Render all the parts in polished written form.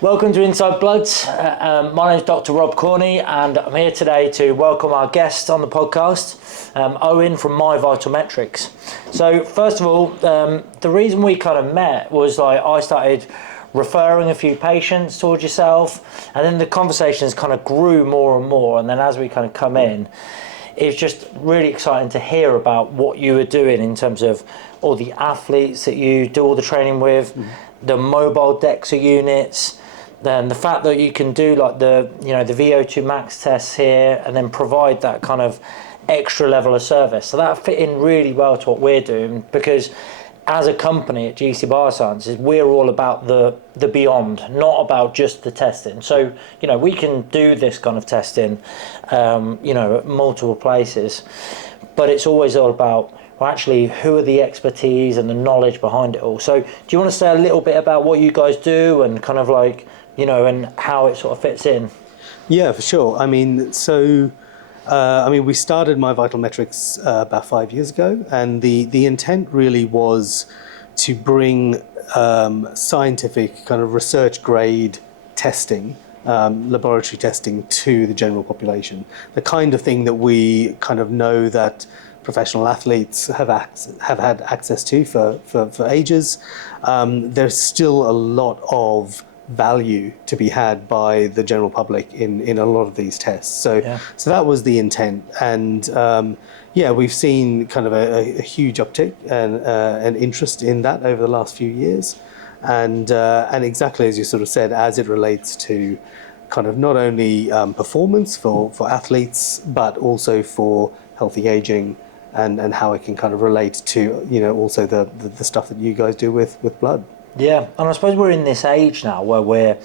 Welcome to Inside Bloods. My name is Dr. Rob Corney, and I'm here today to welcome our guest on the podcast, Owen from My Vital Metrics. So first of all, the reason we kind of met was I started referring a few patients towards yourself, and then the conversations kind of grew more and more, and then as we kind of come in, it's just really exciting to hear about what you were doing in terms of all the athletes that you do all the training with, the mobile DEXA units, then the fact that you can do like the VO2 max tests here and then provide that kind of extra level of service. So that fit in really well to what we're doing, because as a company at GC Biosciences, we're all about the beyond, not about just the testing. So, we can do this kind of testing, at multiple places, but it's always all about, well, actually, who are the expertise and the knowledge behind it all. So do you want to say a little bit about what you guys do and kind of like, and how it sort of fits in? Yeah, for sure. We started My Vital Metrics about 5 years ago, and the intent really was to bring scientific kind of research grade testing, laboratory testing to the general population. The kind of thing that we kind of know that professional athletes have had access to for ages. There's still a lot of value to be had by the general public in a lot of these tests. So that was the intent, and we've seen kind of a huge uptick and interest in that over the last few years, and exactly as you sort of said, as it relates to kind of not only performance for athletes, but also for healthy aging, and how it can kind of relate to also the stuff that you guys do with blood. Yeah, and I suppose we're in this age now where we're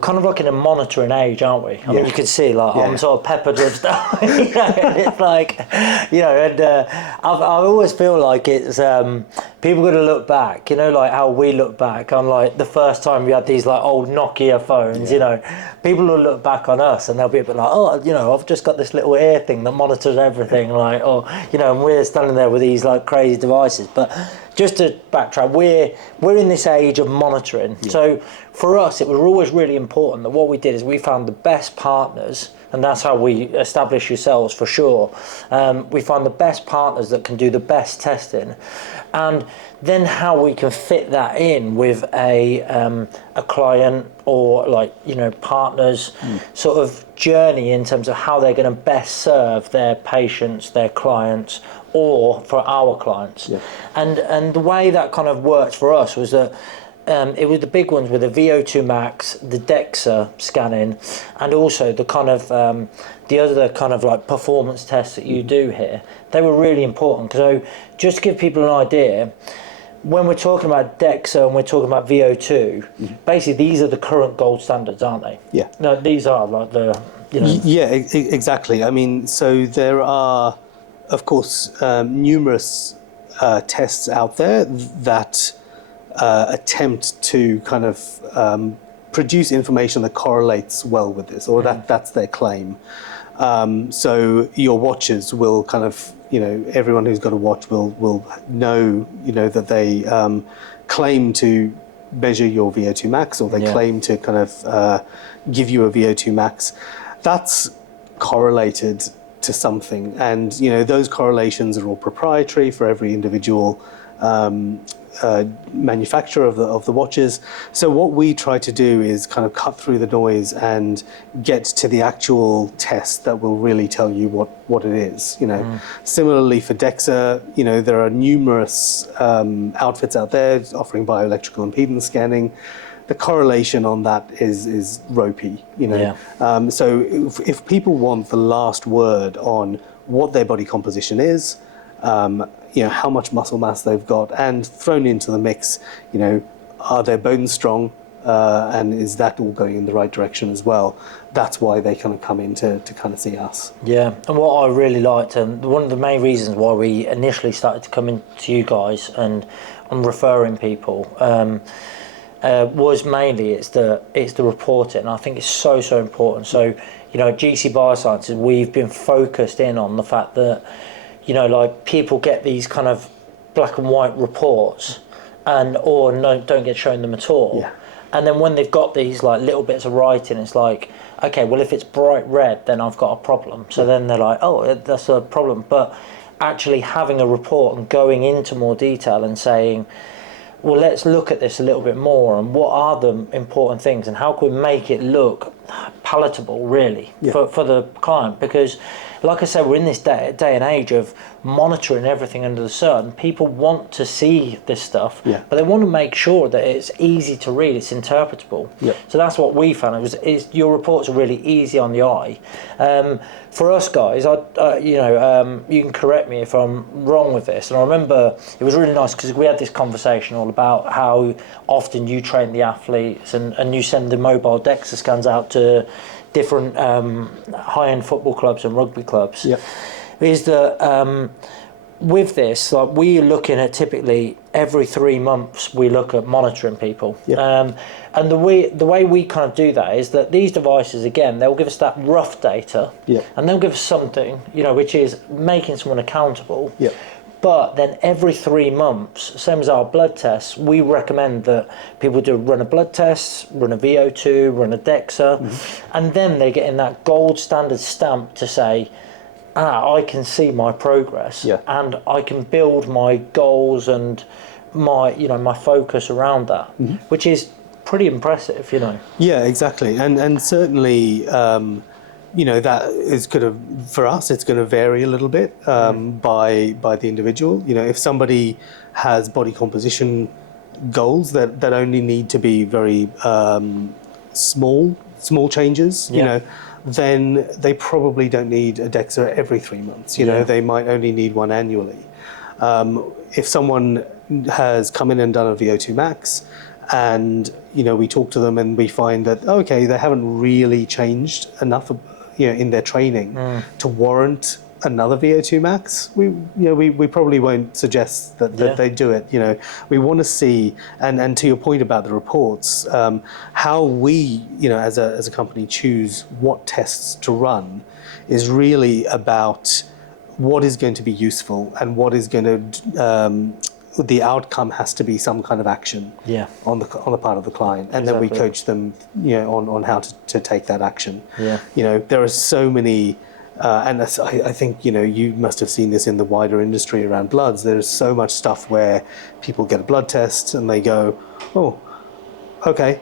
kind of like in a monitoring age, aren't we? I mean, you can see I'm sort of peppered with stuff, and it's like, and I always feel like it's, people got to look back, like how we look back on like the first time we had these like old Nokia phones, people will look back on us and they'll be a bit like, I've just got this little ear thing that monitors everything, like, and we're standing there with these like crazy devices. But just to backtrack, we're in this age of monitoring. Yeah. So for us, it was always really important that what we did is we found the best partners, and that's how we establish yourselves for sure. We find the best partners that can do the best testing, and then how we can fit that in with a client or partners sort of journey in terms of how they're going to best serve their patients, their clients, or for our clients. Yeah. And the way that kind of worked for us was that it was the big ones with the VO2 max, the DEXA scanning, and also the kind of the other kind of like performance tests that you do here. They were really important. So just to give people an idea, when we're talking about DEXA and we're talking about VO2, basically these are the current gold standards, aren't they? Yeah. No, these are like the, Yeah, exactly. I mean, so there are, of course, numerous tests out there that attempt to kind of produce information that correlates well with this, or that's their claim. So your watches will kind of, everyone who's got a watch will know, that they claim to measure your VO2 max, or they claim to kind of give you a VO2 max. That's correlated to something, and those correlations are all proprietary for every individual manufacturer of the watches. So what we try to do is kind of cut through the noise and get to the actual test that will really tell you what it is. Similarly for DEXA, there are numerous outfits out there offering bioelectrical impedance scanning. The correlation on that is ropey, So if people want the last word on what their body composition is, how much muscle mass they've got, and thrown into the mix, are their bones strong, and is that all going in the right direction as well? That's why they kind of come in to kind of see us. Yeah, and what I really liked, and one of the main reasons why we initially started to come into you guys and referring people, was mainly it's the reporting. I think it's so important. So at GC Biosciences, we've been focused in on the fact that people get these kind of black and white reports or don't get shown them at all. Yeah. And then when they've got these like little bits of writing, it's like, okay, well, if it's bright red, then I've got a problem. So then they're like, oh, that's a problem. But actually having a report and going into more detail and saying, well, let's look at this a little bit more, and what are the important things, and how can we make it look palatable, really, for the client? Because, like I said, we're in this day and age of monitoring everything under the sun. People want to see this stuff, but they want to make sure that it's easy to read, it's interpretable. So that's what we found. Your reports are really easy on the eye. For us guys, you can correct me if I'm wrong with this. And I remember it was really nice because we had this conversation all about how often you train the athletes and you send the mobile DEXA scans out to different high-end football clubs and rugby clubs. Is that with this, like, we're looking at typically every 3 months we look at monitoring people. And the way we kind of do that is that these devices, again, they'll give us that rough data, and they'll give us something, which is making someone accountable. But then every 3 months, same as our blood tests, we recommend that people run a blood test, run a VO2, run a DEXA, and then they're getting that gold standard stamp to say, I can see my progress, and I can build my goals and my focus around that, which is pretty impressive, Yeah, exactly, and certainly, that is going to, for us, it's going to vary a little bit by the individual. If somebody has body composition goals that only need to be very small changes, then they probably don't need a DEXA every 3 months. They might only need one annually. If someone has come in and done a VO2 max, and we talk to them and we find that they haven't really changed enough in their training to warrant another VO2 max, we probably won't suggest that they do it. We want to see, and to your point about the reports, how we as a company choose what tests to run is really about what is going to be useful and what is going to the outcome has to be some kind of action on the part of the client, and then we coach them on how to take that action. There are so many and I think you must have seen this in the wider industry around bloods. There's so much stuff where people get a blood test and they go, oh, okay,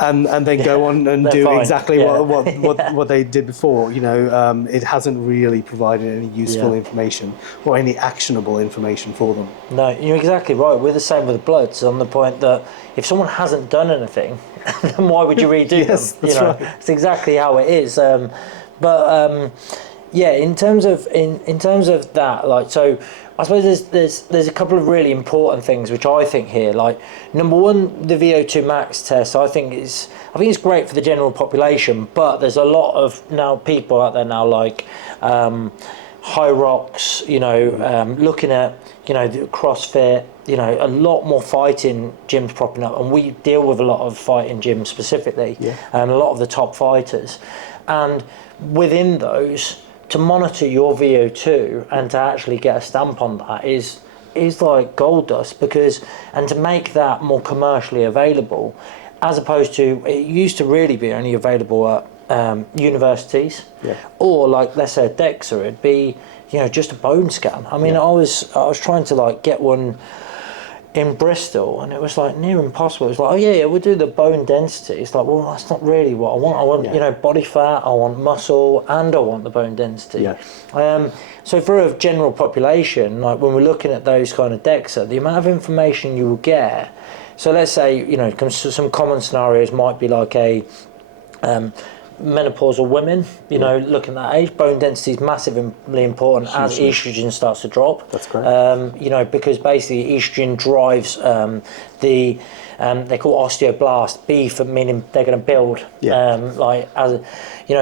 and then go on and do fine. Exactly what they did before. It hasn't really provided any useful information or any actionable information for them. No, you're exactly right. We're the same with the bloods, on the point that if someone hasn't done anything, then why would you redo them? That's right. It's exactly how it is. In terms of that, like, so I suppose there's a couple of really important things which I think here. Like, number one, the VO2 max test, I think it's great for the general population, but there's a lot of now people out there now, like High Rocks, looking at the CrossFit, a lot more fighting gyms propping up, and we deal with a lot of fighting gyms specifically, and a lot of the top fighters, and within those, to monitor your VO2 and to actually get a stamp on that is like gold dust, and to make that more commercially available, as opposed to, it used to really be only available at universities, or like, let's say a DEXA, it'd be just a bone scan. I mean, I was trying to like get one in Bristol, and it was like near impossible. It was like, we'll do the bone density. It's like, well, that's not really what I want. I want body fat, I want muscle, and I want the bone density. So for a general population, like when we're looking at those kind of DEXA, the amount of information you will get. So let's say some common scenarios might be like a menopausal women, looking at that age, bone density is massively important as estrogen starts to drop. That's correct. Because basically estrogen drives they call osteoblast, B for meaning they're going to build.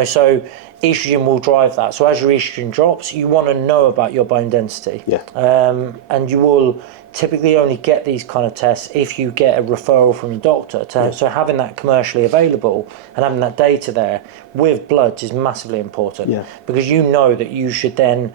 So estrogen will drive that. So as your estrogen drops, you want to know about your bone density. And you will typically only get these kind of tests if you get a referral from your doctor. So having that commercially available and having that data there with bloods is massively important, because you know that you should then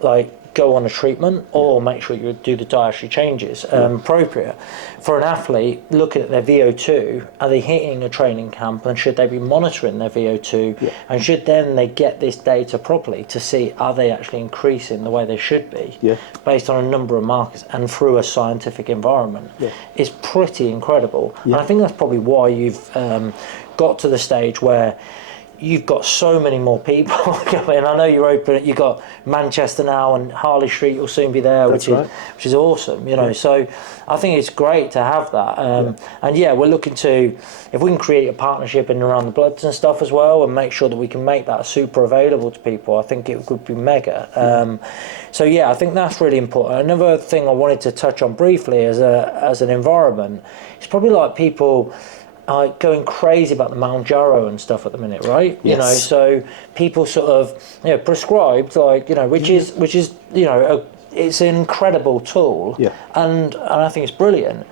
like go on a treatment or make sure you do the dietary changes appropriate. For an athlete, looking at their VO2, are they hitting a training camp, and should they be monitoring their VO2 and should then they get this data properly to see are they actually increasing the way they should be based on a number of markers and through a scientific environment is pretty incredible. And I think that's probably why you've got to the stage where you've got so many more people coming. I know you're open. You've got Manchester now, and Harley Street will soon be there, which is awesome. You know, so I think it's great to have that. And we're looking to, if we can create a partnership in and around the bloods and stuff as well, and make sure that we can make that super available to people, I think it would be mega. So I think that's really important. Another thing I wanted to touch on briefly as an environment, it's probably like people going crazy about the Mounjaro and stuff at the minute, right? You know, so people sort of prescribed, like, you know, which is you know, it's an incredible tool, and I think it's brilliant.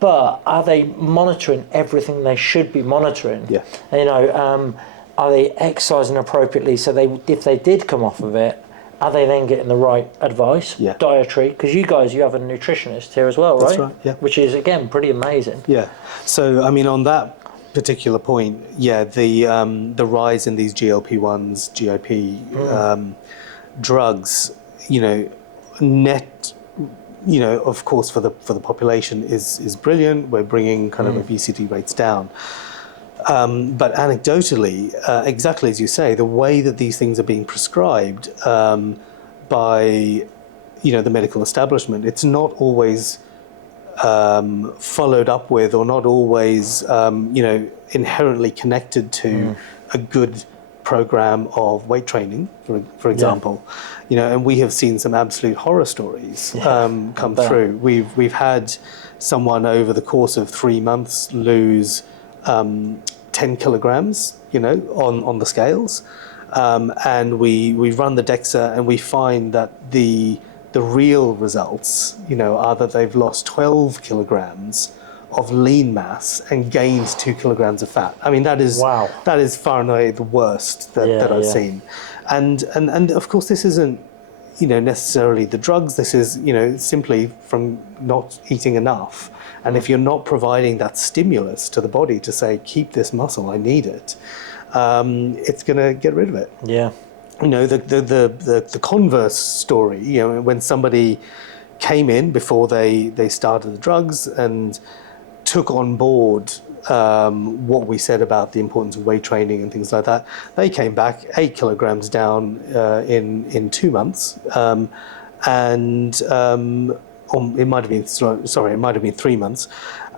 But are they monitoring everything they should be monitoring? You know, are they exercising appropriately? So if they did come off of it, are they then getting the right advice, dietary? Because you have a nutritionist here as well, right? That's right, Which is, again, pretty amazing. So, I mean, on that particular point, the rise in these GLP-1s, GIP drugs, you know, of course, for the population is brilliant. We're bringing kind of obesity rates down. But anecdotally, exactly as you say, the way that these things are being prescribed by, you know, the medical establishment, it's not always followed up with, or not always, you know, inherently connected to a good program of weight training, for example. You know, and we have seen some absolute horror stories come through. We've had someone over the course of 3 months lose 10 kilograms, you know, on the scales, and we run the DEXA, and we find that the real results, you know, are that they've lost 12 kilograms of lean mass and gained 2 kilograms of fat. I mean, that is far and away the worst that I've seen, and of course this isn't, you know, necessarily the drugs. This is, you know, simply from not eating enough. And if you're not providing that stimulus to the body to say, keep this muscle, I need it, it's going to get rid of it. You know, the converse story, you know, when somebody came in before they started the drugs and took on board what we said about the importance of weight training and things like that, they came back 8 kilograms down in 2 months, it might have been 3 months,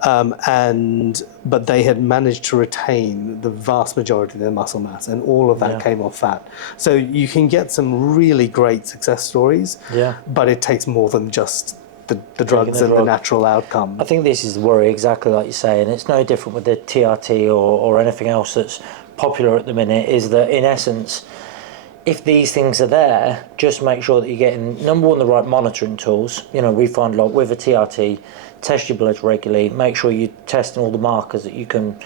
but they had managed to retain the vast majority of their muscle mass, and all of that came off fat. So you can get some really great success stories, but it takes more than just the drugs and the natural outcome. I think this is the worry, exactly like you say, and it's no different with the TRT or anything else that's popular at the minute, is that in essence, if these things are there, just make sure that you're getting, number one, the right monitoring tools. You know, we find, like, with a TRT, test your bloods regularly, make sure you're testing all the markers that you can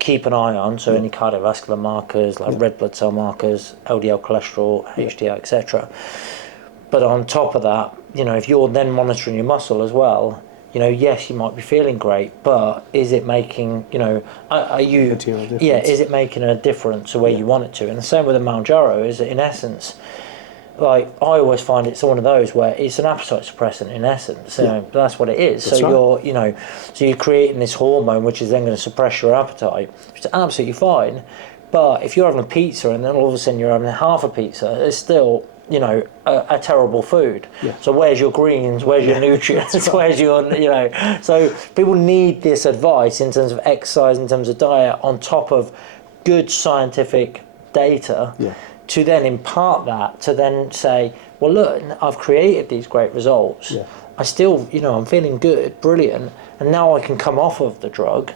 keep an eye on, so any cardiovascular markers, like red blood cell markers, LDL cholesterol, HDL, etc. But on top of that, you know, if you're then monitoring your muscle as well, you know, yes, you might be feeling great, but is it making, you know, is it making a difference the way you want it to? And the same with the Mounjaro is that, in essence, like, I always find it's one of those where it's an appetite suppressant in essence. You know, that's what it is. That's you're creating this hormone which is then going to suppress your appetite, which is absolutely fine. But if you're having a pizza and then all of a sudden you're having half a pizza, it's still, you know, a terrible food. So where's your greens, where's your nutrients, where's your, you know, so people need this advice in terms of exercise, in terms of diet, on top of good scientific data, to then impart that, to then say, well, look, I've created these great results, I still, you know, I'm feeling good, brilliant, and now I can come off of the drug,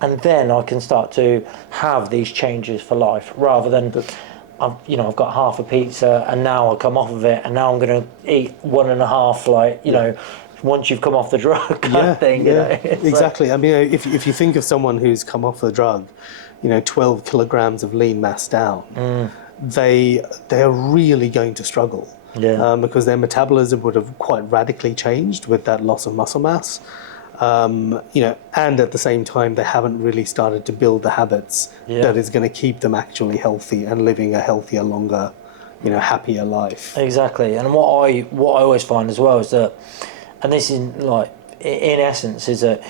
and then I can start to have these changes for life, rather than I've got half a pizza and now I come off of it and now I'm going to eat 1.5, like, you know, once you've come off the drug kind of thing. You know? Exactly. I mean, if you think of someone who's come off the drug, you know, 12 kilograms of lean mass down, they are really going to struggle. because their metabolism would have quite radically changed with that loss of muscle mass. And at the same time, they haven't really started to build the habits that is going to keep them actually healthy and living a healthier, longer, happier life. Exactly. And what I always find as well is that, and this is like, in essence, is that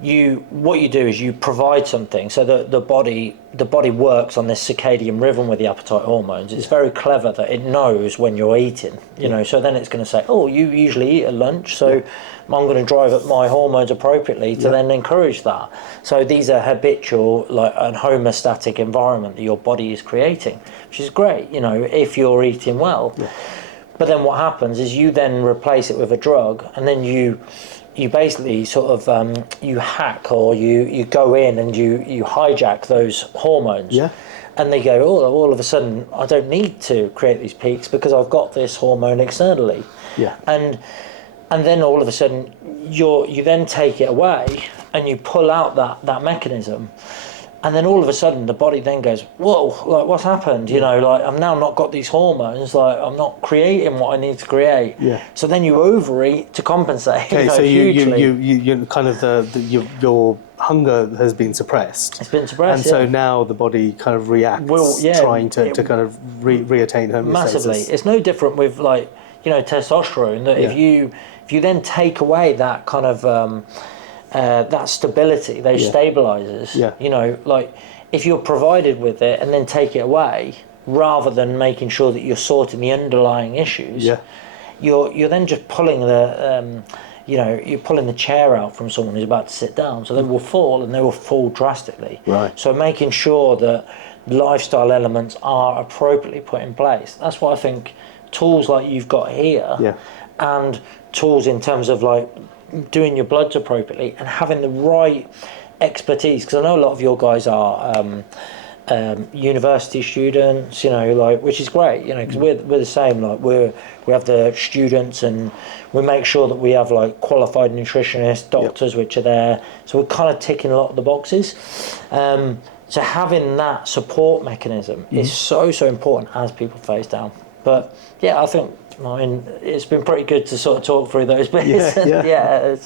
what you do is you provide something so that the body works on this circadian rhythm with the appetite hormones. It's very clever that it knows when you're eating, so then it's going to say, oh, you usually eat at lunch, so I'm going to drive up my hormones appropriately to then encourage that. So these are habitual, like an homeostatic environment that your body is creating, which is great, if you're eating well. But then what happens is you then replace it with a drug, and then you basically sort of you hack, or you go in and you hijack those hormones, and they go, oh, all of a sudden I don't need to create these peaks because I've got this hormone externally, and then all of a sudden you then take it away and you pull out that mechanism. And then all of a sudden, the body then goes, whoa, like, what's happened? Like, I've now not got these hormones, like, I'm not creating what I need to create. So then you overeat to compensate. Okay, so hugely. you kind of, your hunger has been suppressed. It's been suppressed, and so now the body kind of reacts, trying to kind of reattain homeostasis. Massively. It's no different with, like, testosterone, that if you then take away that kind of... that stability, those stabilizers, like if you're provided with it and then take it away, rather than making sure that you're sorting the underlying issues, you're then just pulling you're pulling the chair out from someone who's about to sit down, so they will fall, and they will fall drastically. So making sure that lifestyle elements are appropriately put in place. That's why I think tools like you've got here, and tools in terms of like doing your bloods appropriately and having the right expertise, because I know a lot of your guys are university students, which is great, because we're the same. Like we have the students, and we make sure that we have like qualified nutritionists, doctors, which are there. So we're kind of ticking a lot of the boxes. So having that support mechanism is so important as people phase down. But I think it's been pretty good to sort of talk through those bits.